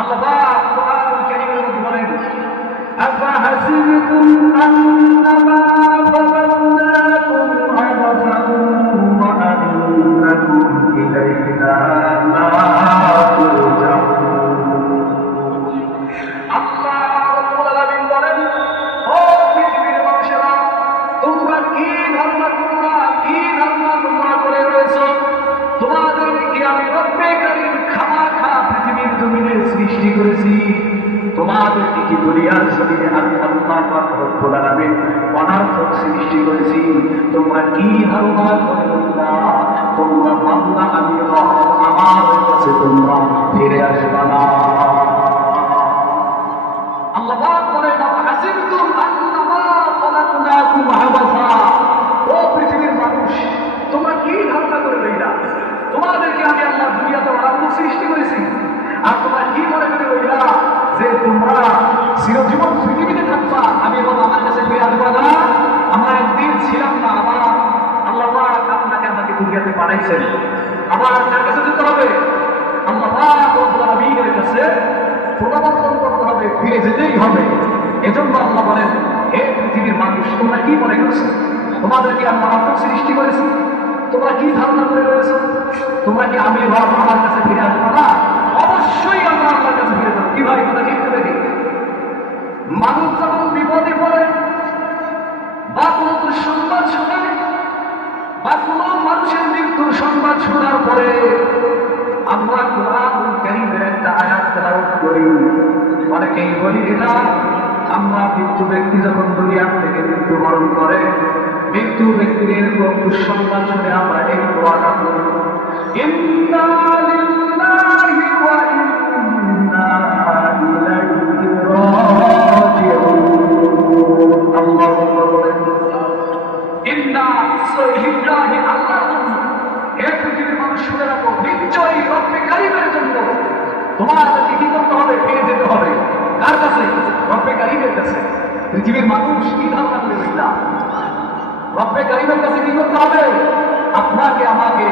আল্লাহ কোরআনুল কারীমের মধ্যে বলেন, আফাহাসিবতুম আন্নামা খালাকনাকুম আবাসান ওয়া আন্নাকুম ইলাইনা লা তুরজাউন। আল্লাহ রাব্বুল আলামিন বলেন, ও পৃথিবীর মানুষেরা, তোমরা কি ধারণা তোমরা করে রয়েছো? তোমাদেরকে আমি রব্বে কারীম খামাখা পৃথিবীর জমিনে সৃষ্টি করেছি। তোমাদেরকে কি দুনিয়ার জমিনে আমি আল্লাহ পাক রব্বুল আলামিন অনার্থক সৃষ্টি করেছি? তোমরা কি ধারণা করে না? তোমরা বান্দা আমি রব, আমার কাছে তোমরা ফিরে আসবে না। আল্লাহ পাক বলেন, আফাহাসিবতুম আন্নামা খালাকনাকুম আবাসা। ও পৃথিবীর মানুষ, তোমরা কি ধারণা করে রইলা? তোমাদেরকে আমি আল্লাহ দুনিয়াতে অনার্থক সৃষ্টি করেছি, আর তোমরা কি মনে করে রইলা যে তোমরা চিরজীবন পৃথিবীতে থাকবা, আমি এবং আমার কাছে ফিরে আসবো না? আমরা একদিন ছিলাম না, আবার আল্লাহ পাক আপনাকে আমাকে দুনিয়াতে পাঠাইছেন, আবার কার কাছে যেতে হবে? আল্লাহ পাক রব্বুল আলামিনের কাছে প্রত্যাবর্তন করতে হবে, ফিরে যেতেই হবে। এজন্য আল্লাহ বলেন, হে পৃথিবীর মানুষ, তোমরা কি মনে করছো? তোমাদেরকে আমি অনার্থক সৃষ্টি করেছি, তোমরা কি ধারণা করে রয়েছো? তোমরা কি আমি রব, আমার কাছে ফিরে আসবো না? অবশ্যই আমরা আল্লাহর কাছে ফিরে যাবো। কিভাবে কথা ঠিক করে দেখি, মানুষ যখন বিপদে পড়ে বা কোনো দুঃসংবাদ শোনে বা কোনো মানুষের মৃত্যুর সংবাদ শোনার পরে আমরা কোরআনুল কারীমের একটা আয়াত তেলাওয়াত করি, অনেকেই বলি এটা আমরা মৃত্যু ব্যক্তি যখন দুনিয়া থেকে মৃত্যুবরণ করে, মৃত্যু ব্যক্তির এরকম দুঃসংবাদ শুনে আমরা এই দোয়াটা করি, ইন্না লিল্লাহি ওয়া ইন্না ইলাইহি রাজিউন। আল্লাহু আকবার। ইন্না লিল্লাহি, আল্লাহর জন্য। হে পৃথিবীর মানুষ শুনে রাখো, নিশ্চয়ই রব্বে কারীমের জন্য তোমাদেরকে কি করতে হবে? ফিরে যেতে হবে। কার কাছে? রব্বে কারীমের কাছে। পৃথিবীর মানুষ কি ধারণা করে রইলা? রব্বে কারীমের কাছে কি করতে হবে? আপনাকে আমাকে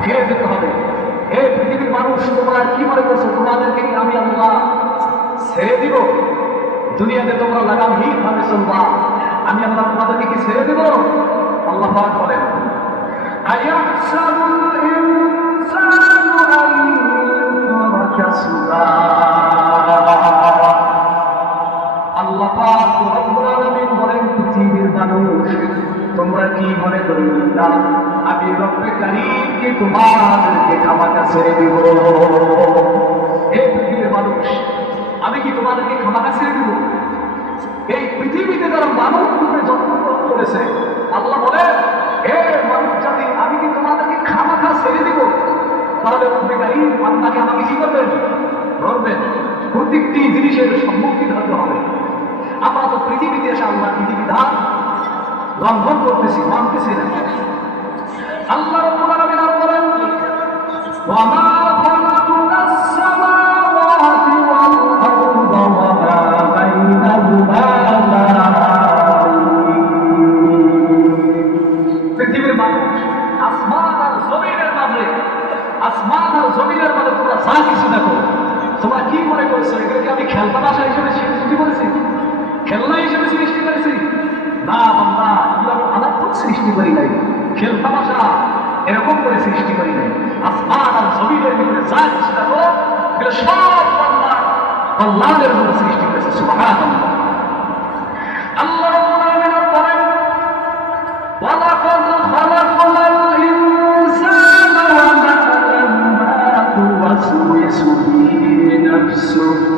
ফিরে যেতে হবে। হে পৃথিবীর মানুষ, তোমরা কি মনে করছো তোমাদেরকে আমি আল্লাহ ছেড়ে দিব? দুনিয়াতে তোমরা লাগামহীন ভাবে চলবা, আমি আল্লাহ তোমাদেরকে কি ছেড়ে দেব? আল্লাহ পাক বলেন, আয়াহসাবুল ইনসানু আন ইউতরাকা সুদা। আল্লাহ পাক রব্বুল আলামিন বলেন, পৃথিবীর মানুষ, তোমরা কি মনে করে রইলা আমি রব্বে কারীমকে তোমাদেরকে খামাখা ছেড়ে দিব? এই পৃথিবীর মানুষ, আমি কি তোমাদেরকে খামাখা ছেড়ে দিব? এই পৃথিবীতে যারা মানব রূপে জন্মগ্রহণ করেছে, আল্লাহ বলে, হে মানুষ জাতি, আমি কি তোমাদেরকে খামাখা ছেড়ে দিব? তাহলে রব্বে কারীম আপনাকে আমাকে কি করবেন? ধরবেন। প্রত্যেকটি জিনিসের সম্মুখীন হতে হবে। আমরা তো পৃথিবীতে এসে আল্লাহ বিধিবিধান লঙ্ঘন করতেছি, মানতেছি না। আল্লাহ রাব্বুল আলামিন বলেন, ওয়া মা খালাকনাস সামাওয়াতি ওয়াল আরদা ওয়া মা বাইনাহুমা লাঈবিন। পৃথিবীর মানুষ, আসমান আর জমিনের মাঝে, আসমান আর জমিনের মাঝে তোমরা যা কিছু দেখো, তোমরা কি মনে করছো এগুলোকে আমি খেলতামাশা হিসেবে সৃষ্টি করেছি, খেলনা হিসেবে সৃষ্টি করেছি? না বান্দা, কিভাবে অনার্থক সৃষ্টি করি নাই, খেলতামাশা এরকম করে সৃষ্টি করি নাই। আসমান আর জমিনের ভিতরে যা কিছু দেখো, এগুলো সব আল্লাহর জন্য সৃষ্টি করেছে। সুবহানাল্লাহ। আল্লাহ রাব্বুল আলামিন বলেন, ওয়ালাকাদ খালাকনাল ইনসানা ওয়া না'লামু মা তুওয়াসওয়িসু বিহি নাফসুহু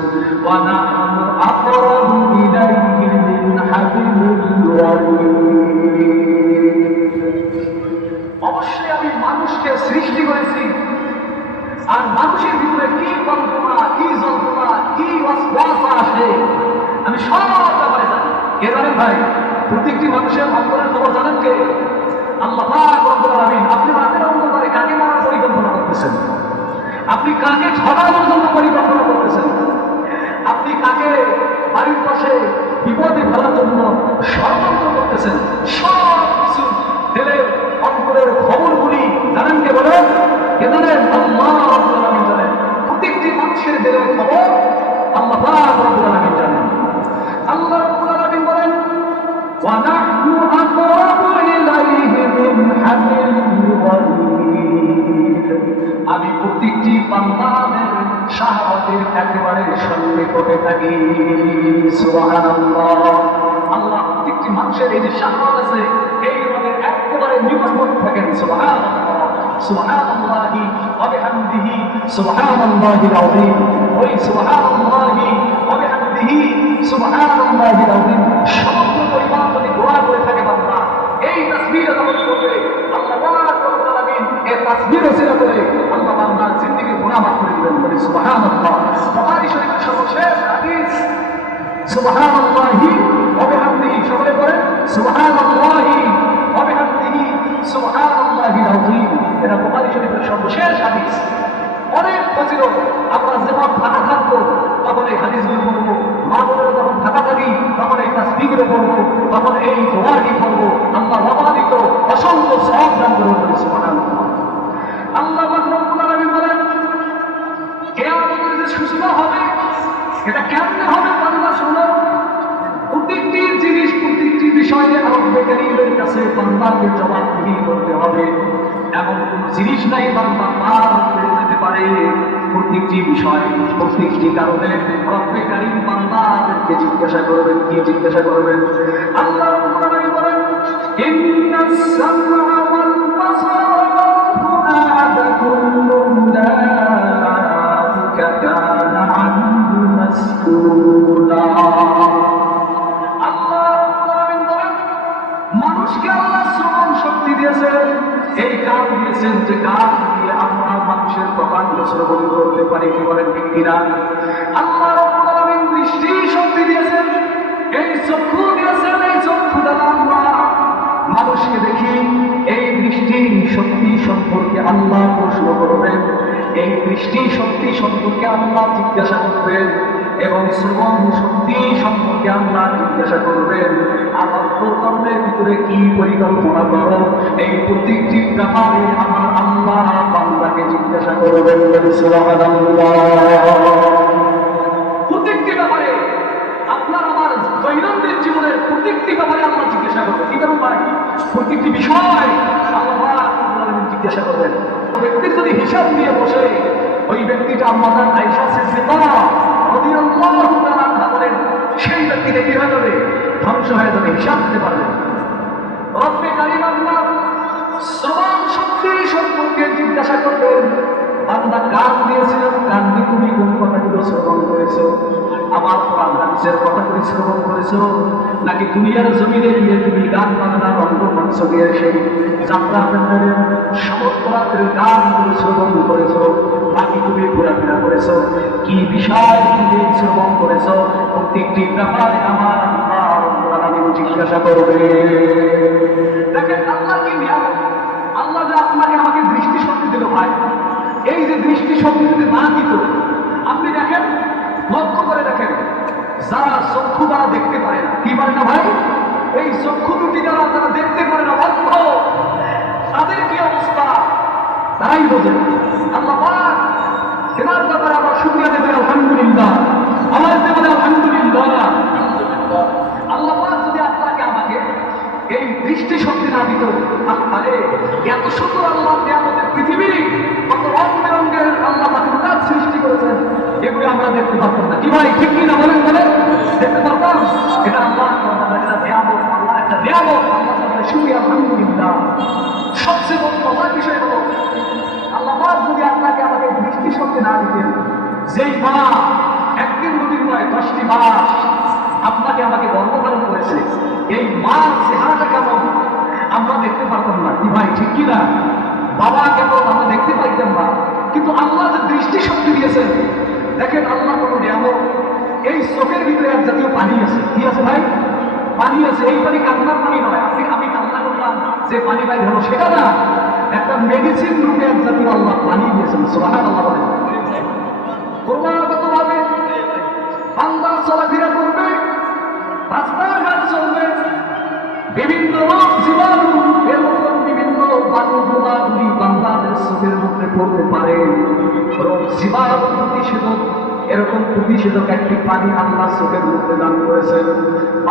ওয়া নাহনু আকরাবু ইলাইহি মিন হাবলিল ওয়ারিদ। অবশ্যই আমি মানুষকে সৃষ্টি করেছি, আর মানুষের ভিতরে কি কল্পনা, কি যন্ত্রণা, কি ওয়াসওয়াসা আসে আমি সব ব্যাপারে জানি। কে জানেন ভাই? প্রত্যেকটি মানুষের অন্তরের খবর জানেন কে? আল্লাহ পাক রব্বুল আলামিন। আপনি রাতের অন্ধকারে কাকে মারার পরিকল্পনা করতেছেন? আপনি কাকে ঠকানোর জন্য পরিকল্পনা করতেছেন? আপনি কাকে বাড়ির পাশে বিপদে ফেলার জন্য ষড়যন্ত্র করতেছেন? সব কিছু দিলের অন্তরের খবরগুলি জানেন কে বলেন? কে জানেন? আল্লাহ রাব্বুল আলামিন জানেন। প্রত্যেকটি মানুষের দিলের খবর আনিল ওয়ালিদ। আমি প্রত্যেকটি বান্দাদের শাহাদাতের একেবারে সন্নিকটে থাকি। সুবহানাল্লাহ। আল্লাহ প্রত্যেকটি মানুষের এই যে শাহাদাত আছে এই রবের একেবারে নিকটবর্তী থাকেন। সুবহানাল্লাহ সুবহানাল্লাহি ওয়া বিহামদিহি সুবহানাল্লাহিল আযীম। ওই সুবহানাল্লাহি ওয়া বিহামদিহি সুবহানাল্লাহিল আযীম সমগ্র পরিমাণ যদি দোয়া করে থাকে বান্দা এই তাসবিহ যখন করবে আল্লাহ রাব্বুল আলামিন এই তাসবিহ ওসিলা করে আল্লাহ বান্দার জিন্দেগি গুনাহ মাফ করে দিবেন। বলি সুবহানাল্লাহ। বুখারী শরীফের সর্বশেষ হাদিস সুবহানাল্লাহি ওয়া বিহামদিহি সকলে বলেন সুবহানাল্লাহি ওয়া বিহামদিহি সুবহানাল্লাহিল আযীম। এটা বুখারী শরীফের সর্বশেষ হাদিস। অনেক ফজিলত। আমরা যখন ফাঁকা থাকবো তখন এই হাদিসগুলো পড়বো, মা বোনেরা যখন ফাঁকা থাকি তখন এই তাসবিহগুলো পড়বো, তখন এই দোয়াটি পড়বো। আল্লাহ রবাদিত অসংখ্য সওয়াব দান করবেন। বলি সুবহানাল্লাহ। আল্লাহ রাব্বুল আলামিন বলেন কিয়ামতের যে সূচনা হবে এটা কেমনে হবে বান্দা শুনো। প্রত্যেকটি জিনিস প্রত্যেকটি বিষয়ে রব্বে কারীমের কাছে বান্দাকে জবাবদিহি করতে হবে। এমন কোন জিনিস নাই বান্দা পার করে যেতে পারে। প্রত্যেকটি বিষয় প্রত্যেকটি কারণে রব্বে কারীম বান্দাদেরকে জিজ্ঞাসা করবেন। কি জিজ্ঞাসা করবেন? আল্লাহ রাব্বুল আলামিন বলেন ইন্নাস সামআ ওয়াল বাসারা ওয়াল ফুআদা কুল্লু উলাইকা কানা আনহু মাসউলা। মানুষকে আল্লাহ শ্রবণ শক্তি দিয়েছেন, এই কান দিয়েছেন যে কান দিয়ে আমরা মানুষের কথাগুলো শ্রবণ করতে পারি। কি বলেন ঠিক কিনা? আল্লাহ রাব্বুল আলামিন দৃষ্টি শক্তি দিয়েছেন, এই চক্ষু দিয়েছেন, এই চক্ষু দ্বারা আমরা মানুষকে দেখি। এই দৃষ্টি শক্তি সম্পর্কে আল্লাহ প্রশ্ন করবেন, এই দৃষ্টি শক্তি সম্পর্কে আল্লাহ জিজ্ঞাসা করবেন এবং শ্রবণ শক্তি সম্পর্কে আমরা জিজ্ঞাসা করবেন। আমার কর্মের ভিতরে কি পরিকল্পনা করো এই প্রত্যেকটি ব্যাপারে আমার আল্লাহ বান্দাকে জিজ্ঞাসা করবেন। প্রত্যেকটি ব্যাপারে আপনার আমার দৈনন্দিন জীবনের প্রত্যেকটি ব্যাপারে আল্লাহ জিজ্ঞাসা করবেন। কি কারণ ভাই? প্রত্যেকটি বিষয় আল্লাহ জিজ্ঞাসা করবেন। ব্যক্তির যদি হিসাব নিয়ে বসে ওই ব্যক্তিটা আমাদের আয়েশা সিদ্দিকা রাদিয়াল্লাহু তাআলা বলেন সেই ব্যক্তিটা কি হয়ে যাবে? ধ্বংস হয়ে যাবে, হিসাব দিতে পারবে। রব্বে কারীম আল্লাহ শ্রবণ শক্তি সম্পর্কে জিজ্ঞাসা করবেন। বান্দা কান দিয়েছিল, কান দিয়ে তুমি কোন কথাগুলো শ্রবণ করেছো? আমার কোরআন হাদিসের কথাগুলো শ্রবণ করেছো নাকি দুনিয়ার জমিনে গিয়ে তুমি গান বাজনা রঙ্গমঞ্চ দিয়ে সেই যাত্রা প্যান্ডেলের সমস্ত রাত্রের গানগুলো শ্রবণ করেছো নাকি তুমি ঘোরাফেরা করেছো? কি বিষয় তুমি শ্রবণ করেছো? প্রত্যেকটি ব্যাপারে আমার আল্লাহ রাব্বুল আলামিন জিজ্ঞাসা করবে। দেখেন আল্লাহ কি নিয়ামত। আল্লাহ যে আপনাকে আমাকে দৃষ্টি শক্তি দিল ভাই, এই যে দৃষ্টি শক্তি যদি না দিত, আপনি দেখেন লক্ষ্য করে দেখেন যারা চক্ষু দ্বারা দেখতে পারে না, কি পারে না ভাই? এই চক্ষু দুটি দ্বারা যারা দেখতে পারে না অন্ধ, তাদের কি অবস্থা তারাই বোঝেন। আল্লাহ পাক এনার ব্যাপারে আমরা শুকরিয়া দেবেন আলহামদুলিল্লাহ, আমার দেবেন আলহামদুলিল্লাহ। আল্লাহ পাক যদি আপনাকে আমাকে এই দৃষ্টি শক্তি না দিত, তাহলে এত সুন্দর আল্লাহ আমাদের পৃথিবী কত রং বেরঙ্গের আল্লাহ মাখলুকাত সৃষ্টি করেছেন, এগুলো আমরা দেখতে পারতাম না। কি ভাই ঠিক কি না বলেন? বলেন দেখতে পারতাম? এটা আল্লাহ একটা নিয়ামত, আল্লাহ একটা নিয়ামত। আল্লাহ তাআলা শুকরিয়া আলহামদুলিল্লাহ। সবচেয়ে বড় মজার বিষয় হলো আল্লাহ পাক যদি আপনাকে আমাকে দৃষ্টি শক্তি না দিতেন, যেই মা একদিন দুদিন নয় 10টি মাস আপনাকে আমাকে গর্ভধারণ করেছে, এই মার চেহারাটা কেমন আমরা দেখতে পারতাম না। কি ভাই ঠিক কিনা? বাবা কেমন আমরা দেখতে পাইতাম না, কিন্তু আল্লাহ যে দৃষ্টি শক্তি দিয়েছেন, দেখেন আল্লাহ কোনো নিয়ামত। এই চোখের ভিতরে এক জাতীয় পানি আছে। কি আছে ভাই? পানি আছে। এই পানি কান্নার পানি নয়। আমি কান্না করলাম যে পানি বাইর হলো সেটা না, একটা মেডিসিন রূপে এক জাতীয় আল্লাহ পানি দিয়েছেন। সুবহানাল্লাহ বলেন। ক্রমাগতভাবে বান্দা চলাফেরা করবে, রাস্তাঘাট চলবে, বিভিন্ন রোগ জীবাণু এরকম বিভিন্ন বায়ুগুলি বান্দাদের চোখের মধ্যে পড়তে পারে। রোগ জীবাণু প্রতিষেধক এরকম প্রতিষেধক একটি পানি আল্লাহ চোখের মধ্যে দান করেছেন।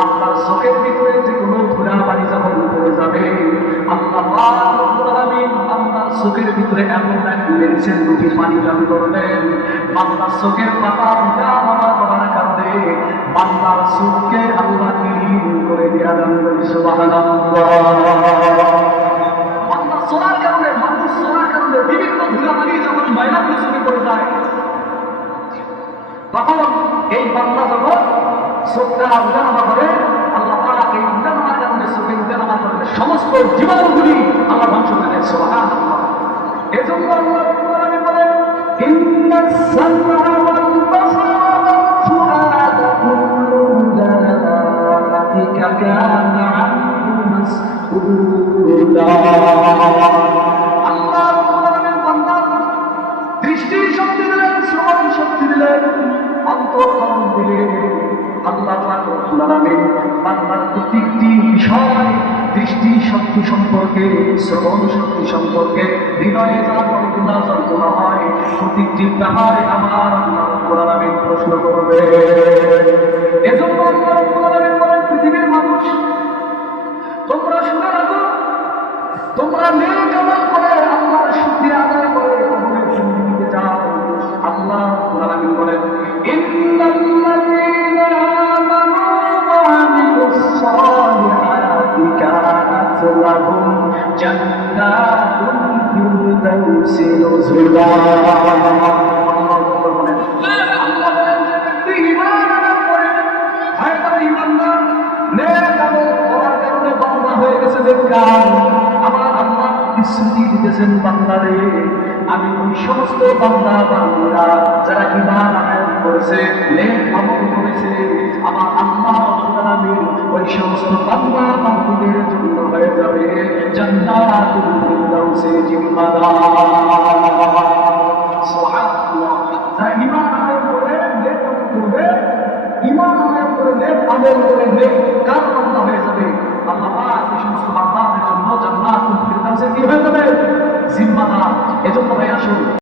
আল্লাহর চোখের ভিতরে যে কোনো ধুলা পানি যখন পড়ে যাবে, আল্লাহ পাক রব্বুল আলামিন আল্লাহর চোখের ভিতরে এমন এক মেডিসিন রূপী পানি দান করবেন, আল্লাহর চোখের পাতা নামা করার কারণে আল্লাহর চোখকে আল্লাহ ক্লিন করে দেয়া দান করেন। সুবহানাল্লাহ। আল্লাহ সোনার কারণে, মানুষ সোনার কারণে বিভিন্ন ধুলা পানি যখন ময়লা চোখে পড়ে যায়, তখন এই বান্দা যখন চোখটা উঠানামা করে, আল্লাহ তাআলা এই উঠানামার কারণে চোখে উঠানামা করবে সমস্ত জীবাণুগুলি আল্লাহ ধ্বংস করে দেয়। সুবহানাল্লাহ। এজন্য আল্লাহ রাব্বুল আলামিন বলেন, ইন্নাস সামআ ওয়াল বাসারা ওয়াল ফুআদা কুল্লু উলাইকা কানা আনহু মাসউলা। আল্লাহ রাব্বুল আলামিন বান্দার দৃষ্টি শক্তি দিলেন, শ্রবণ শক্তি দিলেন, অন্তঃকরণ দিলেন। আল্লাহ পাক রব্বুল আলামিন বান্দার প্রত্যেকটি বিষয়, দৃষ্টি শক্তি সম্পর্কে, শ্রবণ শক্তি সম্পর্কে, হৃদয়ে যারা কল্পনা জল্পনা হয়, প্রত্যেকটি ব্যাপারে আমার আল্লাহ রব্বুল আলামিন প্রশ্ন করবে। এজন্য আল্লাহ রব্বুল আলামিন বলেন, পৃথিবীর মানুষ তোমরা শুনে রাখো, তোমরা নেক আমল করে আল্লাহর শুকরিয়া আদায় করে কবরের সঙ্গী দিতে চাও। আল্লাহ রাব্বুল আলামিন বলেন, ইন্নাল্লাযীনা আমানু ওয়া আমিলুস সালিহাতি কানাত লাহুম জান্নাতুল ফিরদাউসি নুজুলা। আল্লাহ বলেন, আল্লাহ বলেন যে ব্যক্তি ঈমান আনার পরে, হয় তারা ঈমানদার, নেক আমল করার কারণে বান্দা হয়ে গেছে নেককার, আমার আল্লাহ প্রতিশ্রুতি দিতেছেন, বান্দারে আমি ওই সমস্ত বান্দা বান্দা যারা ঈমান আনয়ন করেছে, নেক আমল করেছে, আমার আল্লাহ রাব্বুল আলামিন ওই সমস্ত বান্দা বান্দাদের জন্য হয়ে যাবে জান্নাতুল ফিরদাউসে জিম্মাদার। সুবহানাল্লাহ। যারা ঈমান আনয়ন করে, নেক আমল করবে, ঈমান আনয়ন করে, নেক আমল করে, নেক কার বান্দা হয়ে